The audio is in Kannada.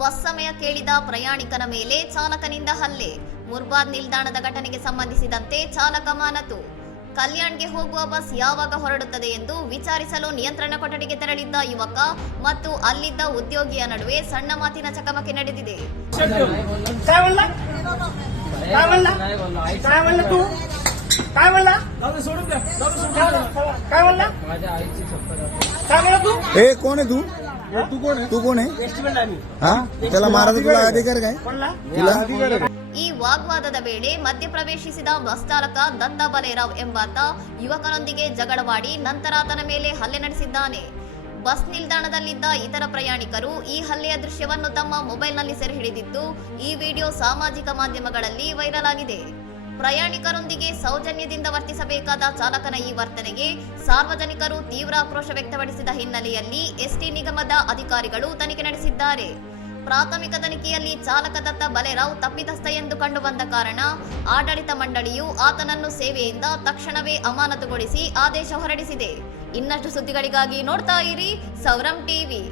ಬಸ್ ಸಮಯ ಕೇಳಿದ ಪ್ರಯಾಣಿಕನ ಮೇಲೆ ಚಾಲಕನಿಂದ ಹಲ್ಲೆ. ಮುರ್ಬಾದ್ ನಿಲ್ದಾಣದ ಘಟನೆಗೆ ಸಂಬಂಧಿಸಿದಂತೆ ಚಾಲಕ ಅಮಾನತು. ಕಲ್ಯಾಣ್ಗೆ ಹೋಗುವ ಬಸ್ ಯಾವಾಗ ಹೊರಡುತ್ತದೆ ಎಂದು ವಿಚಾರಿಸಲು ನಿಯಂತ್ರಣ ಕೊಠಡಿಗೆ ತೆರಳಿದ್ದ ಯುವಕ ಮತ್ತು ಅಲ್ಲಿದ್ದ ಉದ್ಯೋಗಿಯ ನಡುವೆ ಸಣ್ಣ ಮಾತಿನ ಚಕಮಕಿ ನಡೆದಿದೆ. कौन है तू? तू कौन है? हाँ चला मारा तो तुला अधिकार काय? ಈ ವಾಗ್ವಾದದ ವೇಳೆ ಮಧ್ಯಪ್ರವೇಶಿಸಿದ ಬಸ್ ಚಾಲಕ ದತ್ತ ಬಲೇರಾವ್ ಎಂಬಾತ ಯುವಕನೊಂದಿಗೆ ಜಗಳವಾಡಿ ನಂತರ ಆತನ ಮೇಲೆ ಹಲ್ಲೆ ನಡೆಸಿದ್ದಾನೆ. ಬಸ್ ನಿಲ್ದಾಣದಲ್ಲಿದ್ದ ಇತರ ಪ್ರಯಾಣಿಕರು ಈ ಹಲ್ಲೆಯ ದೃಶ್ಯವನ್ನು ತಮ್ಮ ಮೊಬೈಲ್ನಲ್ಲಿ ಸೆರೆ ಹಿಡಿದಿದ್ದು, ಈ ವಿಡಿಯೋ ಸಾಮಾಜಿಕ ಮಾಧ್ಯಮಗಳಲ್ಲಿ ವೈರಲ್ ಆಗಿದೆ. ಪ್ರಯಾಣಿಕರೊಂದಿಗೆ ಸೌಜನ್ಯದಿಂದ ವರ್ತಿಸಬೇಕಾದ ಚಾಲಕನ ಈ ವರ್ತನೆಗೆ ಸಾರ್ವಜನಿಕರು ತೀವ್ರ ಆಕ್ರೋಶ ವ್ಯಕ್ತಪಡಿಸಿದ ಹಿನ್ನೆಲೆಯಲ್ಲಿ ಎಸ್ಟಿ ನಿಗಮದ ಅಧಿಕಾರಿಗಳು ತನಿಖೆ ನಡೆಸಿದ್ದಾರೆ. ಪ್ರಾಥಮಿಕ ತನಿಖೆಯಲ್ಲಿ ಚಾಲಕ ದತ್ತ ಬಲೇರಾವ್ ತಪ್ಪಿತಸ್ಥ ಎಂದು ಕಂಡುಬಂದ ಕಾರಣ ಆಡಳಿತ ಮಂಡಳಿಯು ಆತನನ್ನು ಸೇವೆಯಿಂದ ತಕ್ಷಣವೇ ಅಮಾನತುಗೊಳಿಸಿ ಆದೇಶ ಹೊರಡಿಸಿದೆ. ಇನ್ನಷ್ಟು ಸುದ್ದಿಗಳಿಗಾಗಿ ನೋಡ್ತಾ ಇರಿ ಸೌರಂ ಟಿವಿ.